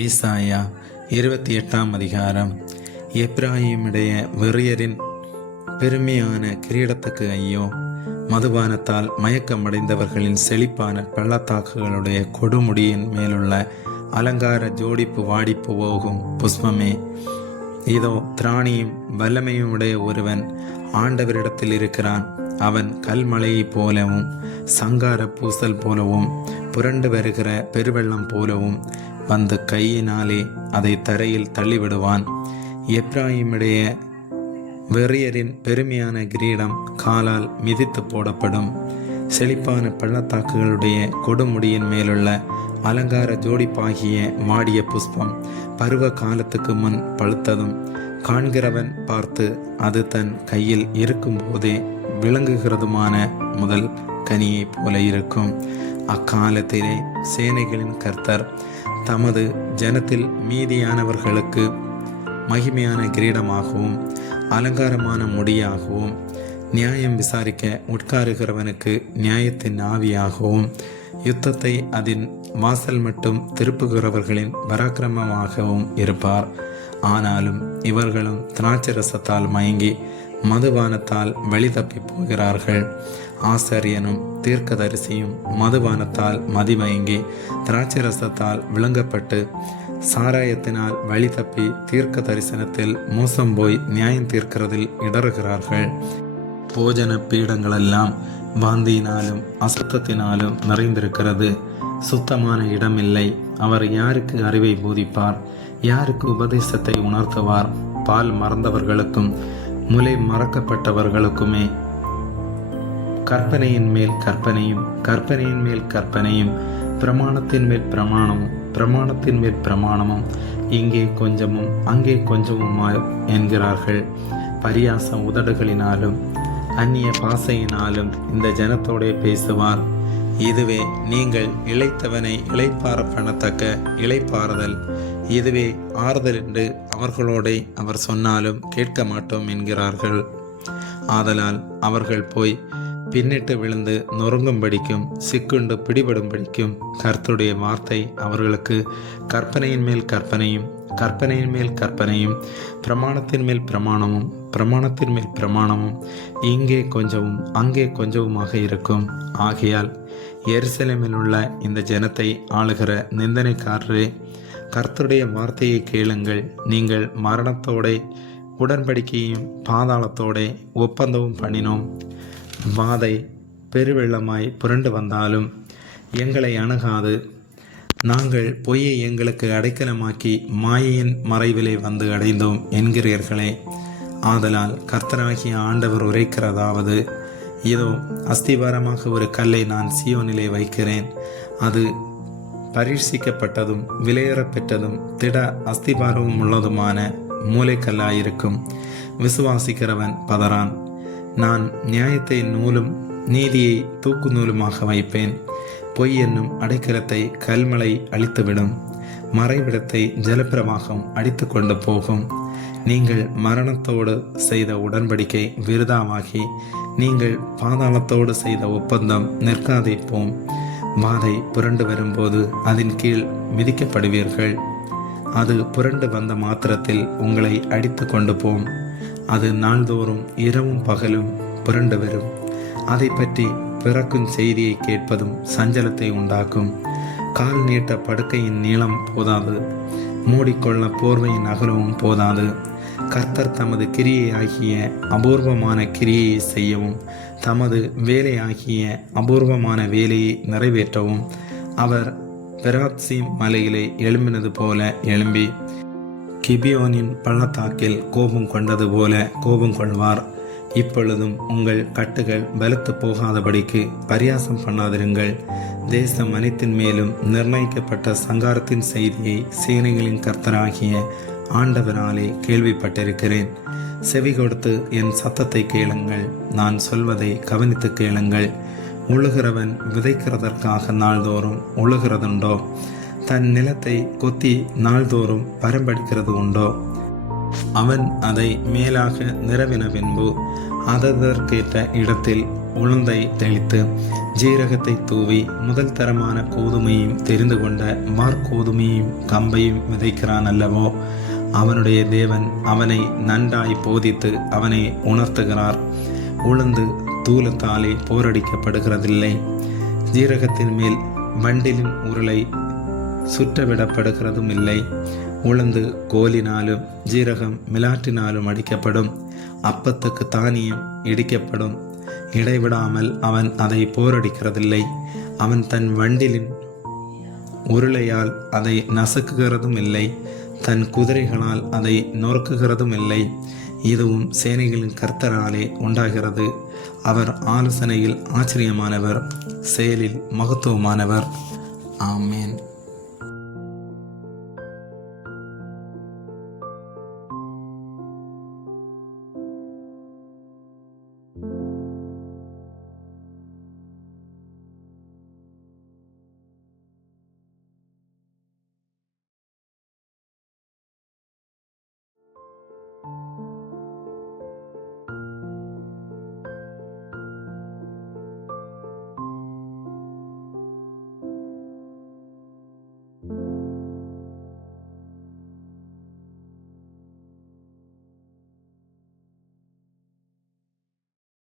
ஏசாயா 28 எப்பிராயீமுடைய வெறியரின் பெருமையான கிரீடத்துக்கு ஐயோ! மதுபானத்தால் மயக்கமடைந்தவர்களின் செழிப்பான பள்ளத்தாக்குகளுடைய கொடுமுடியின் மேலுள்ள அலங்கார ஜோடிப்பு வாடிப்பு போகும் புஷ்பமே! இதோ திராணியும் வல்லமையும் உடைய ஒருவன் ஆண்டவரிடத்தில் இருக்கிறான். அவன் கல்மலையைப் போலவும் சங்கார பூசல் போலவும் புரண்டு வருகிற பெருவெள்ளம் போலவும் வந்து கையினாலே அதை தரையில் தள்ளிவிடுவான். எப்பிராயீமுடைய வெறியரின் பெருமையான கிரீடம் காலால் மிதித்து போடப்படும். செழிப்பான பள்ளத்தாக்குகளுடைய கொடுமுடியின் மேலுள்ள அலங்கார ஜோடிப்பாகிய வாடிய புஷ்பம் பருவ காலத்துக்கு முன் பழுத்ததும் காண்கிறவன் பார்த்து அது தன் கையில் இருக்கும் போதே விளங்குகிறதுமான முதல் கனியைப் போல இருக்கும். அக்காலத்திலே சேனைகளின் கர்த்தர் தமது ஜனத்தில் மீதியானவர்களுக்கு மகிமையான கிரீடமாகவும் அலங்காரமான முடியாகவும் நியாயம் விசாரிக்க உட்காருகிறவனுக்கு நியாயத்தின் ஆவியாகவும் யுத்தத்தை அதன் வாசல் மட்டும் திருப்புகிறவர்களின் பராக்கிரமமாகவும் இருப்பார். ஆனாலும் இவர்களும் திராட்சரசத்தால் மயங்கி மதுபானத்தால் வழி தப்பி போகிறார்கள். ஆசாரியனும் தீர்க்கதரிசியும் மதுபானத்தால் மதிமயங்கி திராட்சரசத்தால் விளங்கப்பட்டு சாராயத்தினால் வழி தப்பி தீர்க்க தரிசனத்தில் மோசம் போய் நியாயம் தீர்க்கிறதில் இடறுகிறார்கள். போஜன பீடங்களெல்லாம் வாந்தியினாலும் அசுத்தத்தினாலும் நிறைந்திருக்கிறது. சுத்தமான இடமில்லை. அவர் யாருக்கு அறிவை போதிப்பார்? யாருக்கு உபதேசத்தை உணர்த்துவார்? பால் மறந்தவர்களுக்கும் முலை மறக்கப்பட்டவர்களுக்குமே கற்பனையின் மேல் கற்பனையும் கற்பனையின் மேல் கற்பனையும் பிரமாணத்தின் மேல் பிரமாணமும் பிரமாணத்தின் மேல் பிரமாணமும் இங்கே கொஞ்சமும் அங்கே கொஞ்சமுமாய் என்கிறார்கள். பரியாச உதடுகளினாலும் அந்நிய பாசையினாலும் இந்த ஜனத்தோடே பேசுவார். இதுவே நீங்கள் இளைத்தவனை இளைப்பார பண்ணத்தக்க இளைப்பாறுதல், இதுவே ஆறுதல் என்று அவர்களோடே அவர் சொன்னாலும் கேட்க மாட்டோம் என்கிறார்கள். ஆதலால் அவர்கள் போய் பின்னிட்டு விழுந்து நொறுங்கும்படிக்கும் சிக்குண்டு பிடிபடும்படிக்கும் கர்த்தருடைய வார்த்தை அவர்களுக்கு கற்பனையின் மேல் கற்பனையும் கற்பனையின் மேல் கற்பனையும் பிரமாணத்தின் மேல் பிரமாணமும் பிரமாணத்தின் மேல் பிரமாணமும் இங்கே கொஞ்சமும் அங்கே கொஞ்சமுமாக இருக்கும். ஆகையால் எருசலேமில் உள்ள இந்த ஜனத்தை ஆளுகிற நிந்தனைக்காரரே, கர்த்தருடைய வார்த்தையை கேளுங்கள். நீங்கள் மரணத்தோட உடன்படிக்கையும் பாதாளத்தோட ஒப்பந்தமும் பண்ணினோம். வாதை பெருவெள்ளமாய் புரண்டு வந்தாலும் எங்களை அணுகாது. நாங்கள் பொய்யை எங்களுக்கு அடைக்கலமாக்கி மாயையின் மறைவிலே வந்து அடைந்தோம் என்கிறீர்களே. ஆதலால் கர்த்தராகிய ஆண்டவர் உரைக்கிறதாவது, இதோ அஸ்திபாரமாக ஒரு கல்லை நான் சீயோனிலே வைக்கிறேன். அது பரீட்சிக்கப்பட்டதும் விலையேறப்பெற்றதும் திட அஸ்திபாரமும் உள்ளதுமான மூளைக்கல்லாயிருக்கும். விசுவாசிக்கிறவன் பதறான். நான் நியாயத்தை நூலும் நீதியை தூக்கு நூலுமாக வைப்பேன். பொய் என்னும் அடைக்கலத்தை கல்மலை அழித்துவிடும். மறைவிடத்தை ஜலப்பிரவாகம் அடித்து கொண்டு போகும். நீங்கள் மரணத்தோடு செய்த உடன்படிக்கை விருதாவாகி நீங்கள் பாதாளத்தோடு செய்த ஒப்பந்தம் நிற்காதே போம். வாதை புரண்டு வரும்போது அதன் கீழ் மிதிக்கப்படுவீர்கள். அது புரண்டு வந்த மாத்திரத்தில் உங்களை அடித்து கொண்டு போம். அது நாள்தோறும் இரவும் பகலும் புரண்டு வரும். அதை பற்றி பிறக்கும் செய்தியை கேட்பதும் சஞ்சலத்தை உண்டாக்கும். கால் நீட்ட படுக்கையின் நீளம் போதாது, மூடிக்கொள்ள போர்வையின் அகலமும் போதாது. கர்த்தர் தமது கிரியை ஆகிய அபூர்வமான கிரியையை செய்யவும் தமது வேலை ஆகிய அபூர்வமான வேலையை நிறைவேற்றவும் அவர் பெராத்சீம் மலையிலே எழும்பினது போல எழும்பி கிபியோனின் பள்ளத்தாக்கில் கோபம் கொண்டது போல கோபம் கொள்வார். இப்பொழுதும் உங்கள் கட்டுகள் பலத்து போகாதபடிக்கு பரியாசம் பண்ணாதிருங்கள். தேசம் அனைத்தின் மேலும் நிர்ணயிக்கப்பட்ட சங்காரத்தின் செய்தியை சேனைகளின் கர்த்தராகிய ஆண்டவராலே கேள்விப்பட்டிருக்கிறேன். செவி கொடுத்து என் சத்தத்தை கேளுங்கள். நான் சொல்வதை கவனித்து கேளுங்கள். உழுகிறவன் விதைக்கிறதற்காக நாள்தோறும் உழுகிறதுண்டோ? தன் நிலத்தை கொத்தி நாள்தோறும் பரம்படிக்கிறது உண்டோ? அவன் அதை மேலாக நிரவின பின்பு அதற்கேற்ற இடத்தில் உளுந்தை தெளித்து ஜீரகத்தை தூவி முதல் தரமான கோதுமையும் தெரிந்து கொண்ட மார்கோதுமையும் கம்பையும் விதைக்கிறான் அல்லவோ, அவனுடைய தேவன் அவனை நன்றாய் போதித்து அவனை உணர்த்துகிறார். உளுந்து தூலத்தாலே போரடிக்கப்படுகிறதில்லை. ஜீரகத்தின் மேல் வண்டிலின் உருளை சுற்றவிடப்படுகிறதும் இல்லை. உளுந்து கோலினாலும் ஜீரகம் மிலாற்றினாலும் அடிக்கப்படும். அப்பத்துக்கு தானியம் இடிக்கப்படும். இடைவிடாமல் அவன் அதை போரடிக்கிறதில்லை. அவன் தன் வண்டிலின் உருளையால் அதை நசுக்குகிறதும் இல்லை. தன் குதிரைகளால் அதை நொறுக்குகிறதும் இல்லை. இதுவும் சேனைகளின் கர்த்தராலே உண்டாகிறது. அவர் ஆலோசனையில் ஆச்சரியமானவர், செயலில் மகத்துவமானவர். ஆமேன்.